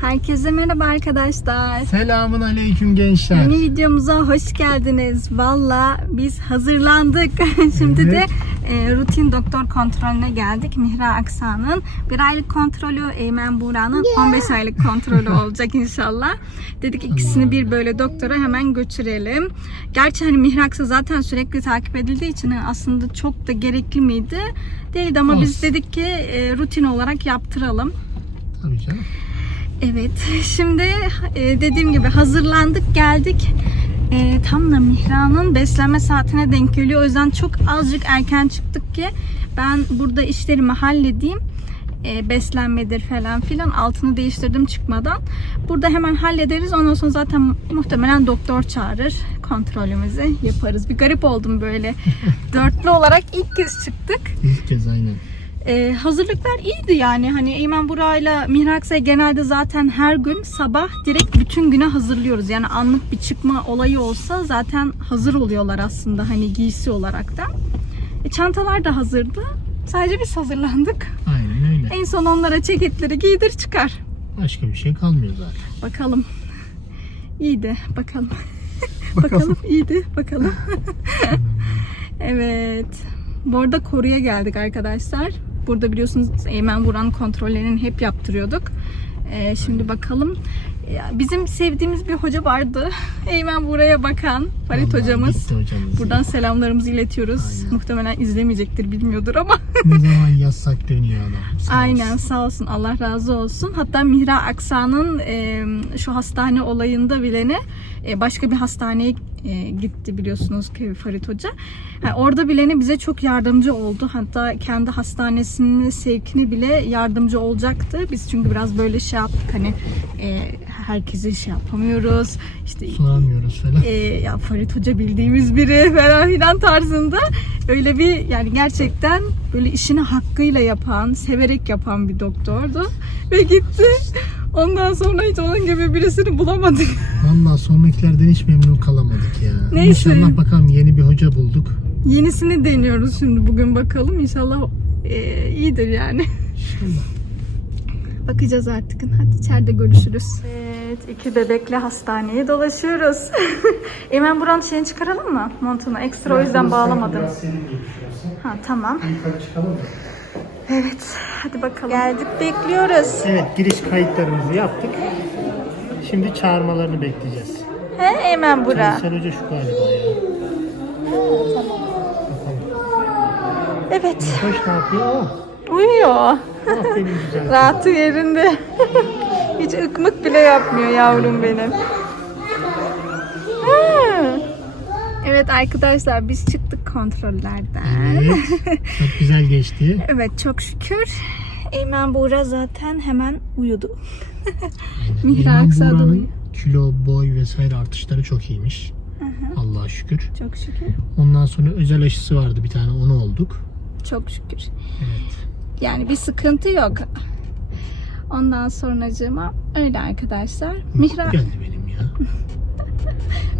Herkese merhaba arkadaşlar. Selamun aleyküm gençler. Yeni videomuza hoş geldiniz. Valla biz hazırlandık. Şimdi de Evet. e, rutin doktor kontrolüne geldik. Mihra Aksa'nın bir aylık kontrolü, Eymen Buğra'nın 15 aylık kontrolü olacak inşallah. Dedik ikisini bir böyle doktora hemen götürelim. Gerçi hani Mihra Aksa zaten sürekli takip edildiği için aslında çok da gerekli miydi? Değildi ama biz Olsun. dedik ki e, rutin olarak yaptıralım. Tabii canım. Evet, şimdi e, dediğim gibi hazırlandık, geldik. E, tam da Mihra'nın beslenme saatine denk geliyor. O yüzden çok azıcık erken çıktık ki ben burada işlerimi halledeyim. E, beslenmedir falan filan altını değiştirdim çıkmadan. Burada hemen hallederiz. Ondan sonra zaten muhtemelen doktor çağırır. Kontrolümüzü yaparız. Bir garip oldum böyle. Dörtlü olarak ilk kez çıktık. İlk kez aynen. Ee, hazırlıklar iyiydi yani. Hani Eymen Buray'la Mihraksa'ya genelde zaten her gün sabah direkt bütün güne hazırlıyoruz. Yani anlık bir çıkma olayı olsa zaten hazır oluyorlar aslında hani giysi olarak da. E, çantalar da hazırdı. Sadece biz hazırlandık. Aynen öyle. En son onlara ceketleri giydir çıkar. Başka bir şey kalmıyor zaten. Bakalım. İyiydi. Bakalım. bakalım. iyiydi. Bakalım. evet. Bu arada koruya geldik arkadaşlar. Burada biliyorsunuz Eymen Buran kontrollerini hep yaptırıyorduk. Ee, şimdi bakalım. Ya, Bizim sevdiğimiz bir hoca vardı. Eymen Buraya bakan Vallahi hocamız. Buradan selamlarımızı iletiyoruz. Aynen. Muhtemelen izlemeyecektir, bilmiyordur ama. ne zaman yazsak dönüyor adam. Sağ Aynen olsun. sağ olsun Allah razı olsun. Hatta Mihra Aksa'nın e, şu hastane olayında bilene e, başka bir hastaneye e, gitti biliyorsunuz ki Farit Hoca. Ha, orada bilene bize çok yardımcı oldu. Hatta kendi hastanesinin sevkine bile yardımcı olacaktı. Biz çünkü biraz böyle şey yaptık hani e, herkese şey yapamıyoruz. İşte Soramıyoruz falan. e, ya Farit Hoca bildiğimiz biri falan filan tarzında öyle bir yani gerçekten böyle işini hakkıyla yapan, severek yapan bir doktordu ve gitti. Ondan sonra hiç onun gibi birisini bulamadık. Vallahi sonrakilerden hiç memnun kalamadık ya. Neyse. İnşallah bakalım yeni bir hoca bulduk. Yenisini deniyoruz şimdi bugün bakalım. İnşallah e, iyidir yani. İnşallah. Bakacağız artık. Hadi içeride görüşürüz. Evet, iki bebekle hastaneye dolaşıyoruz. Eymen buranın şeyini çıkaralım mı? Montunu. Ekstra o yüzden bağlamadım. Ha tamam. Yukarı çıkalım mı? Evet, hadi bakalım. Geldik, bekliyoruz. Evet giriş kayıtlarımızı yaptık. Şimdi çağırmalarını bekleyeceğiz. He, Eymen bura. Sen hoca şu galiba ya. Evet, Hoş ne yapıyor? Oh, uyuyor. oh benim güzel. Rahatı yerinde. Hiç ıkmık bile yapmıyor yavrum benim. Ha. Evet arkadaşlar biz çıktık kontrollerden. Evet. Çok güzel geçti. Evet çok şükür. Eymen Buğra zaten hemen uyudu. Mihra Aksa kilo, boy vesaire artışları çok iyiymiş. Allah'a şükür. Çok şükür. Ondan sonra özel aşısı vardı bir tane onu olduk. Çok şükür. Evet. Yani bir sıkıntı yok. Ondan sonracığıma öyle arkadaşlar. Mihra, Geldi benim ya.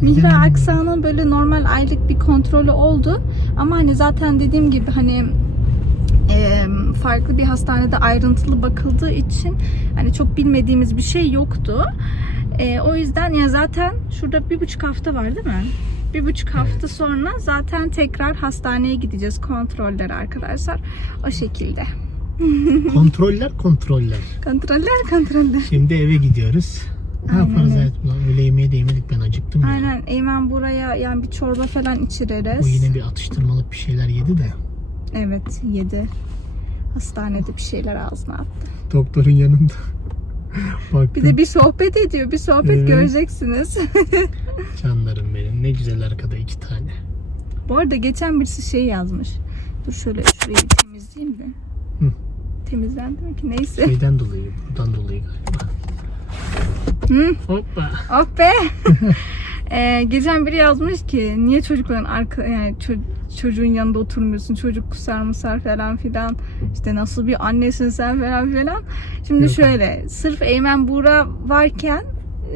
Mihra Aksa'nın böyle normal aylık bir kontrolü oldu. Ama hani zaten dediğim gibi hani e, farklı bir hastanede ayrıntılı bakıldığı için hani çok bilmediğimiz bir şey yoktu. E, o yüzden ya zaten şurada bir buçuk hafta var değil mi? Bir buçuk hafta sonra zaten tekrar hastaneye gideceğiz kontroller arkadaşlar. O şekilde. Kontroller kontroller. Kontroller kontroller. Şimdi eve gidiyoruz. Ne Aynen yaparız öyle. evet ulan öğle yemeği de yemedik ben acıktım ya. Aynen Eymen buraya yani bir çorba falan O içiririz. yine bir atıştırmalık bir şeyler yedi de. Evet yedi. Hastanede bir şeyler ağzına attı. Doktorun yanında. Baktım Bir de bir sohbet ediyor. Bir sohbet Evet. göreceksiniz. canlarım benim. Ne güzel arkada iki tane. Bu arada geçen birisi şey yazmış. Dur şöyle şurayı temizleyeyim de. Hı. Temizlendi mi ki? Neyse. Şeyden dolayı, buradan dolayı galiba. Hı, Hoppa. oh be. Ee, geçen biri yazmış ki niye çocukların arka yani ço- çocuğun yanında oturmuyorsun? Çocuk kusar mısar falan filan. İşte nasıl bir annesin sen falan filan. Şimdi Yok. şöyle sırf Eymen Buğra varken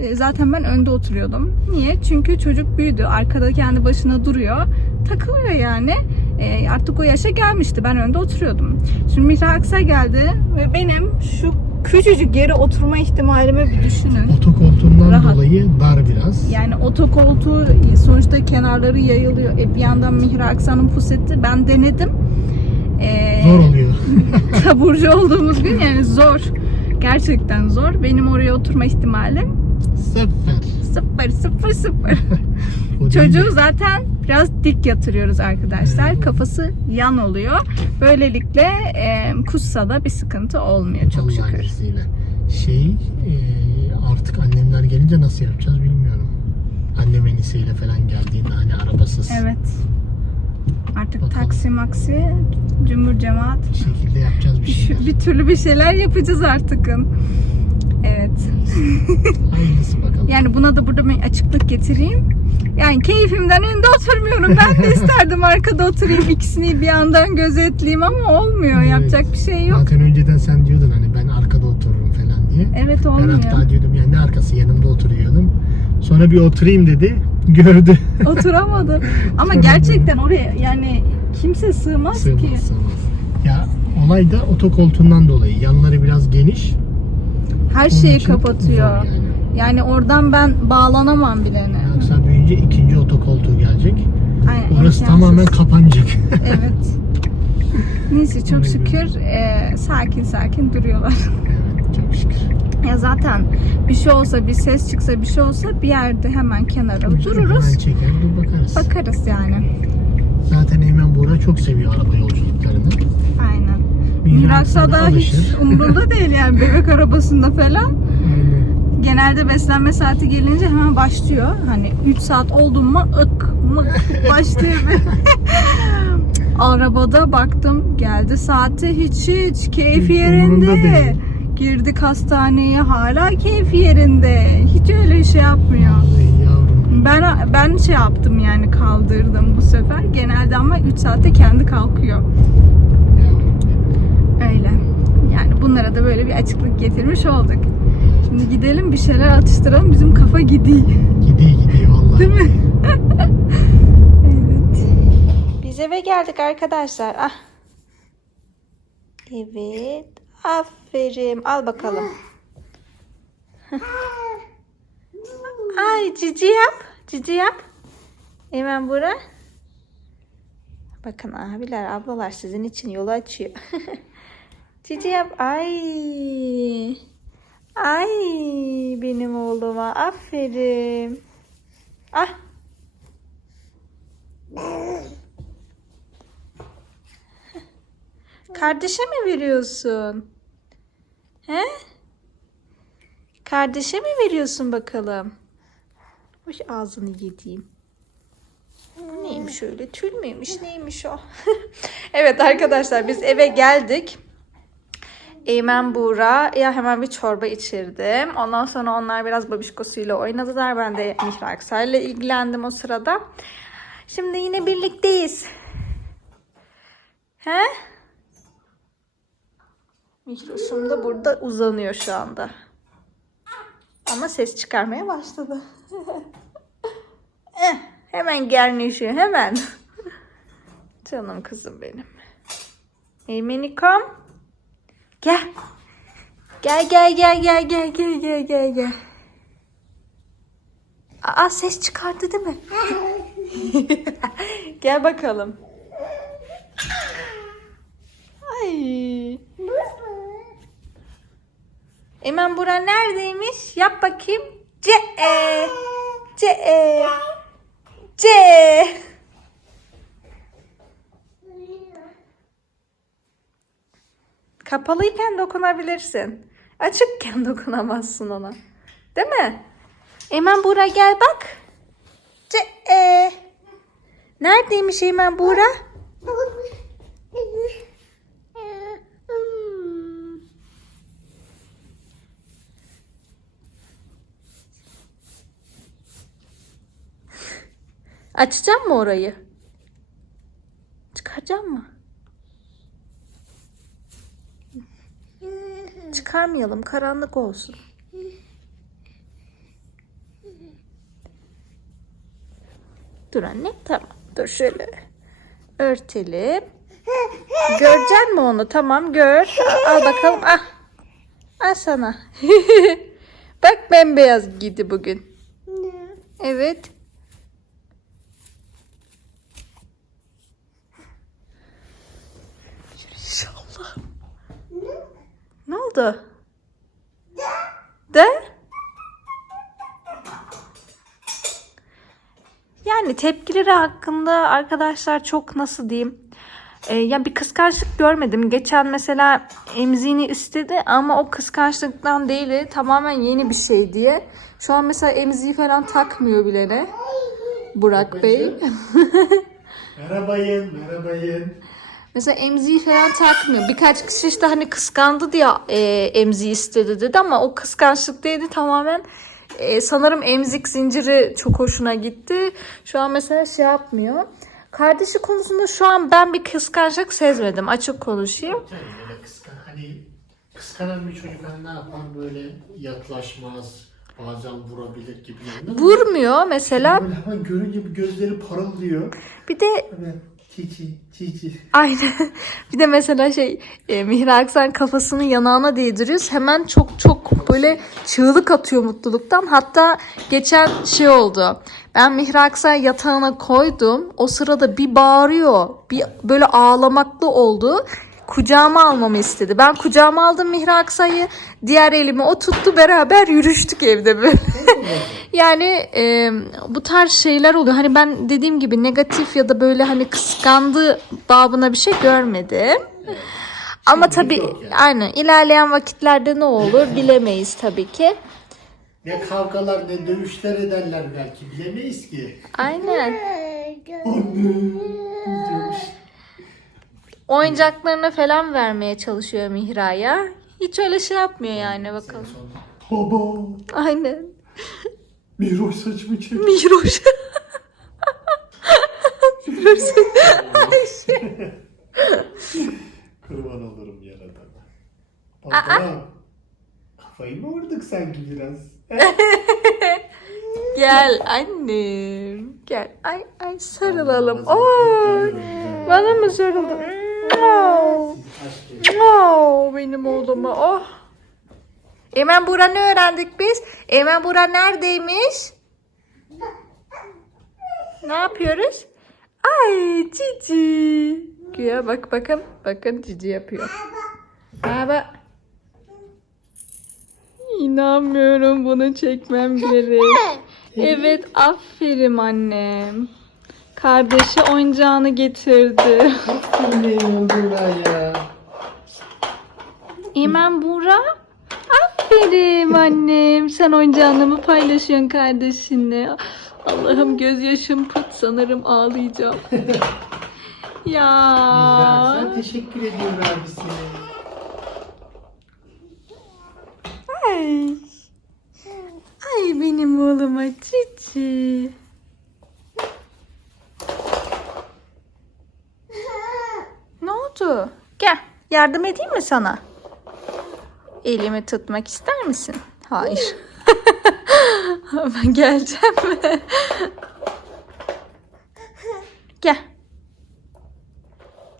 e, zaten ben önde oturuyordum. Niye? Çünkü çocuk büyüdü. Arkada kendi başına duruyor. Takılıyor yani. E, artık o yaşa gelmişti. Ben önde oturuyordum. Şimdi Mihra Aksa geldi ve benim şu küçücük yere oturma ihtimalimi bir düşünün. Otokoltuğundan Rahat. dolayı dar biraz. Yani otokoltuğu sonuçta kenarları yayılıyor. E, bir yandan Mihra Aksan'ın puseti ben denedim. Ee, Zor oluyor. taburcu olduğumuz gün yani zor. Gerçekten zor. Benim oraya oturma ihtimalim Sıfır. sıfır sıfır sıfır. Çocuğu zaten biraz dik yatırıyoruz arkadaşlar. Kafası yan oluyor. Böylelikle e, kussa da bir sıkıntı olmuyor çok şükür. izniyle. Şey e, artık annemler gelince nasıl yapacağız bilmiyorum. Annem enisiyle falan geldiğinde hani arabasız Evet. Artık Bakalım. taksi maksi cümbür cemaat bir şekilde yapacağız bir şeyler. bir türlü bir şeyler yapacağız artık. Evet. Hayırlısı bakalım. Yani buna da burada bir açıklık getireyim. Yani keyfimden önde oturmuyorum. Ben de isterdim arkada oturayım. ikisini bir yandan gözetleyeyim ama olmuyor. Evet. Yapacak bir şey yok. Zaten önceden sen diyordun hani ben arkada otururum falan diye. Evet Ben olmuyor. hatta diyordum ya ne arkası yanımda oturuyordum. Sonra bir oturayım dedi. Gördü. Oturamadım. Ama gerçekten oraya yani kimse sığmaz ki. Sığmaz sığmaz. Ya olay da otokoltuğundan dolayı. Yanları biraz geniş. Her Onun şeyi kapatıyor. Yani. Yani oradan ben bağlanamam bile. ne. Aksa büyüyünce ikinci otokoltuğu gelecek. Aynen, Orası tamamen kapanacak. Evet. Neyse çok şükür e, sakin sakin duruyorlar. evet çok şükür. Ya zaten bir şey olsa, bir ses çıksa, bir şey olsa bir yerde hemen kenara Hemen dururuz. çeker dur bakarız. Bakarız yani. Zaten Eymen Buğra çok seviyor araba yolculuklarını. Aynen. Miraksa da hiç umurunda değil yani bebek arabasında falan. Genelde beslenme saati gelince hemen başlıyor. Hani 3 saat oldu mu ık mık başlıyor. Arabada baktım geldi saati hiç hiç keyfi yerinde. Girdik hastaneye hala keyfi yerinde. Hiç öyle şey yapmıyor. Ben ben şey yaptım yani kaldırdım bu sefer. Genelde ama 3 saatte kendi kalkıyor. Öyle. Yani bunlara da böyle bir açıklık getirmiş olduk. Şimdi gidelim bir şeyler atıştıralım. Bizim kafa gidiyor. Gidiyor gidiyor vallahi. Değil mi? evet. Biz eve geldik arkadaşlar. Ah. Evet. Aferin. Al bakalım. Ay cici yap. Cici yap. Hemen bura. Bakın abiler, ablalar sizin için yolu açıyor. cici yap. Ay. Ay benim oğluma. Aferin. Ah. Kardeşe mi veriyorsun? He? Kardeşe mi veriyorsun bakalım? Hoş ağzını yediğim. Neymiş öyle? Tül müymüş? Neymiş o? evet arkadaşlar biz eve geldik. Eymen Buğra ya hemen bir çorba içirdim. Ondan sonra onlar biraz babişkosuyla oynadılar. Ben de Mihra Aksay'la ilgilendim o sırada. Şimdi yine birlikteyiz. He? Mihros'um da burada uzanıyor şu anda. Ama ses çıkarmaya başladı. Eh, hemen gelmişiyor hemen. Canım kızım benim. Eymenikom. Gel. Gel gel gel gel gel gel gel gel gel. Aa ses çıkardı değil mi? gel bakalım. Ay. Emen Bura neredeymiş? Yap bakayım. C e C e C Kapalıyken dokunabilirsin. Açıkken dokunamazsın ona. Değil mi? Eymen Buğra gel bak. Ce e. Neredeymiş Eymen Buğra? Açacağım mı orayı? Çıkaracağım mı? Çıkarmayalım, karanlık olsun. Dur anne, tamam. Dur şöyle örtelim. Görecek mi onu? Tamam gör. Al bakalım. Ah. Al sana. Bak bembeyaz giydi bugün. Evet. Oldu? De? Yani tepkileri hakkında arkadaşlar çok nasıl diyeyim? Ee, ya bir kıskançlık görmedim. Geçen mesela emziğini istedi ama o kıskançlıktan değil tamamen yeni bir şey diye. Şu an mesela emziği falan takmıyor bile ne? Burak Bey. Merhabayın, merhabayın. Mesela emziği falan takmıyor. Birkaç kişi işte hani kıskandı diye e, emziği istedi dedi ama o kıskançlık değildi tamamen. e, sanırım emzik zinciri çok hoşuna gitti. Şu an mesela şey yapmıyor. Kardeşi konusunda şu an ben bir kıskançlık sezmedim. Açık konuşayım. Yani böyle kıskan, hani kıskanan bir çocuk hani ne yapar böyle yaklaşmaz, bazen vurabilir gibi. Vurmuyor mesela. Böyle hemen görünce bir gözleri parıldıyor. Bir de Hemen çiçi, çiçi. Aynen. Bir de mesela şey e, Mihra Aksan kafasını yanağına değdiriyoruz. Hemen çok çok böyle çığlık atıyor mutluluktan. Hatta geçen şey oldu. Ben Mihra Aksan yatağına koydum. O sırada bir bağırıyor. Bir böyle ağlamaklı oldu. Kucağıma almamı istedi. Ben kucağıma aldım Mihra Aksa'yı. Diğer elimi o tuttu. Beraber yürüştük evde böyle. Yani e, bu tarz şeyler oluyor. Hani ben dediğim gibi negatif ya da böyle hani kıskandı babına bir şey görmedim. Ama Şimdilik tabii yani. aynen ilerleyen vakitlerde ne olur bilemeyiz tabii ki. Ne kavgalar ne dövüşler ederler belki bilemeyiz ki. Aynen. Oyuncaklarını falan vermeye çalışıyor Mihra'ya. Hiç öyle şey yapmıyor yani bakalım. Baba, Aynen. Mihroş saçımı çek. Mihroş. Mihroş. Kurban olurum yaradana. Baba, kafayı mı vurduk sanki biraz? Gel annem. Gel. Ay ay sarılalım. Oy. Bana mı sarıldın? Oh. Aşk Oh, benim oğluma. Oh. Eymen Bura ne öğrendik biz? Eymen Bura neredeymiş? Ne yapıyoruz? Ay Cici. Güya bak bakın. Bakın Cici yapıyor. Baba. İnanmıyorum bunu çekmem gerek. Evet aferin annem. Kardeşi oyuncağını getirdi. Ne oldular ya? İmen Buğra. Aferin annem. Sen oyuncağını mı paylaşıyorsun kardeşinle? Allah'ım gözyaşım pıt sanırım ağlayacağım. Ya, sen teşekkür ediyorum abisine. Ay. Ay benim oğluma cici. Ne oldu? Gel. Yardım edeyim mi sana? Elimi tutmak ister misin? Hayır. Ben geleceğim mi? Gel.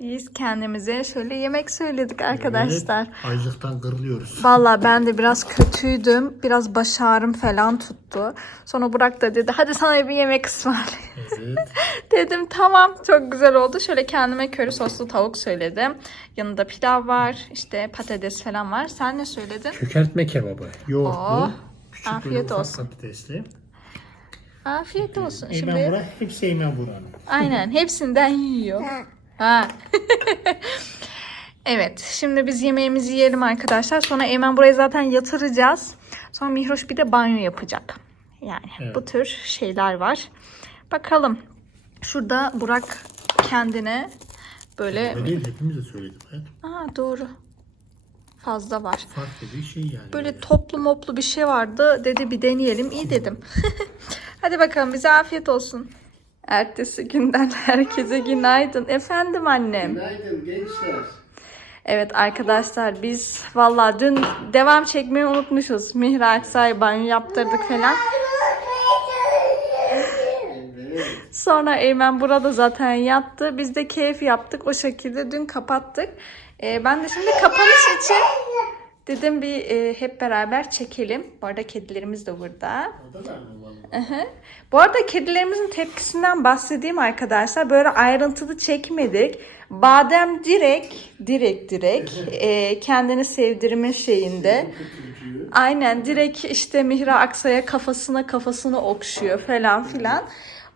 Biz kendimize şöyle yemek söyledik arkadaşlar. Evet, açlıktan kırılıyoruz. Vallahi ben de biraz kötüydüm. Biraz baş ağrım falan tuttu. Sonra Burak da dedi hadi sana bir yemek ısmarlayayım. Evet. Dedim tamam çok güzel oldu. Şöyle kendime köri soslu tavuk söyledim. Yanında pilav var. işte patates falan var. Sen ne söyledin? Çökertme kebabı. Yoğurtlu. Oh, küçük afiyet olsun. patatesli. Afiyet olsun. Eymen Şimdi Bura, hepsi Eymen Bura'nın. aynen hepsinden yiyor. Ha. evet şimdi biz yemeğimizi yiyelim arkadaşlar. Sonra Eymen burayı zaten yatıracağız. Sonra Mihroş bir de banyo yapacak. Yani Evet. bu tür şeyler var. Bakalım. Şurada Burak kendine böyle... Öyle değil, hepimiz de söyledim hayatım. Aa, doğru. Fazla var. Farklı bir şey yani. Böyle toplu moplu bir şey vardı. Dedi bir deneyelim. İyi dedim. Hadi bakalım bize afiyet olsun. Ertesi günden herkese günaydın. Efendim annem. Günaydın gençler. Evet arkadaşlar biz valla dün devam çekmeyi unutmuşuz. Mihra Aksay banyo yaptırdık falan. Sonra Eymen burada zaten yattı. Biz de keyif yaptık. O şekilde dün kapattık. Ee, ben de şimdi kapanış için Dedim bir e, hep beraber çekelim. Bu arada kedilerimiz de burada. Bu arada kedilerimizin tepkisinden bahsedeyim arkadaşlar. Böyle ayrıntılı çekmedik. Badem direkt, direkt, direkt e, kendini sevdirme şeyinde. Aynen direkt işte Mihra Aksa'ya kafasına kafasını okşuyor falan filan.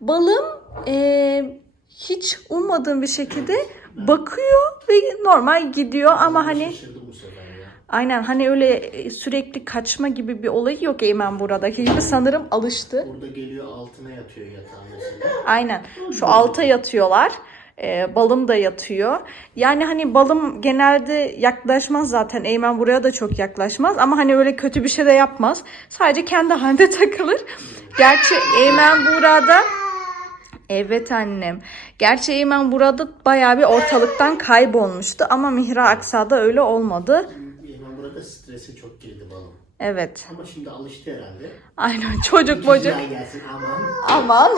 Balım e, hiç ummadığım bir şekilde bakıyor ve normal gidiyor ama hani aynen hani öyle e, sürekli kaçma gibi bir olayı yok Eymen buradaki gibi sanırım alıştı. Burada geliyor altına yatıyor yatağın mesela. Aynen. Şu alta yatıyorlar. Ee, balım da yatıyor. Yani hani balım genelde yaklaşmaz zaten. Eymen buraya da çok yaklaşmaz. Ama hani öyle kötü bir şey de yapmaz. Sadece kendi halinde takılır. Gerçi Eymen burada... Evet annem. Gerçi Eymen burada bayağı bir ortalıktan kaybolmuştu. Ama Mihra Aksa'da öyle olmadı. Stresi çok girdi balım. Evet. Ama şimdi alıştı herhalde. Aynen çocuk gelsin aman. Aman.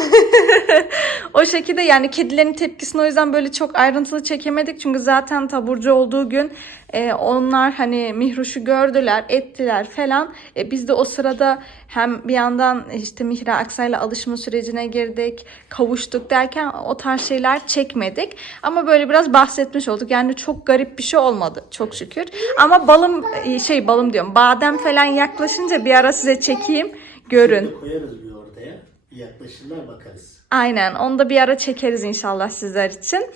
o şekilde yani kedilerin tepkisini o yüzden böyle çok ayrıntılı çekemedik. Çünkü zaten taburcu olduğu gün e, onlar hani Mihruş'u gördüler, ettiler falan. E, biz de o sırada hem bir yandan işte Mihra Aksa'yla alışma sürecine girdik, kavuştuk derken o tarz şeyler çekmedik. Ama böyle biraz bahsetmiş olduk. Yani çok garip bir şey olmadı çok şükür. Ama balım e, şey balım diyorum badem falan yaklaşınca bir ara size çekeyim görün. Şimdi koyarız bir ortaya. Yaklaşırlar bakarız. Aynen onu da bir ara çekeriz inşallah sizler için.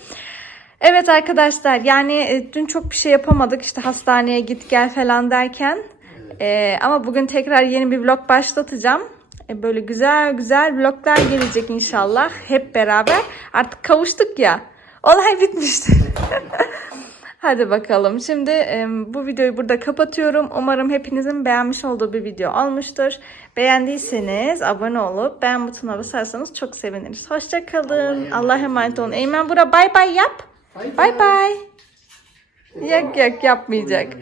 Evet arkadaşlar yani e, dün çok bir şey yapamadık işte hastaneye git gel falan derken. E, ama bugün tekrar yeni bir vlog başlatacağım. E, böyle güzel güzel vloglar gelecek inşallah hep beraber. Artık kavuştuk ya. Olay bitmişti. Hadi bakalım. Şimdi e, bu videoyu burada kapatıyorum. Umarım hepinizin beğenmiş olduğu bir video olmuştur. Beğendiyseniz abone olup beğen butonuna basarsanız çok seviniriz. Hoşça kalın. Allah'a emanet olun. Eymen bura bay bay yap. Bay Bay. Yok yok yapmayacak.